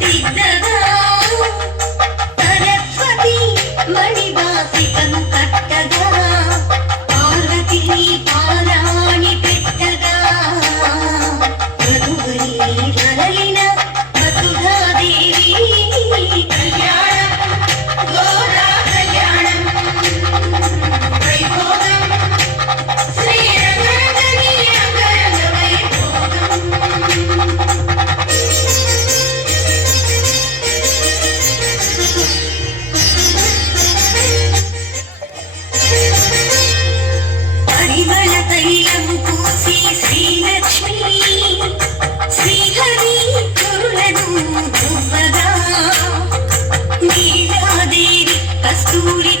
தின்னதோ கஸ்தூரி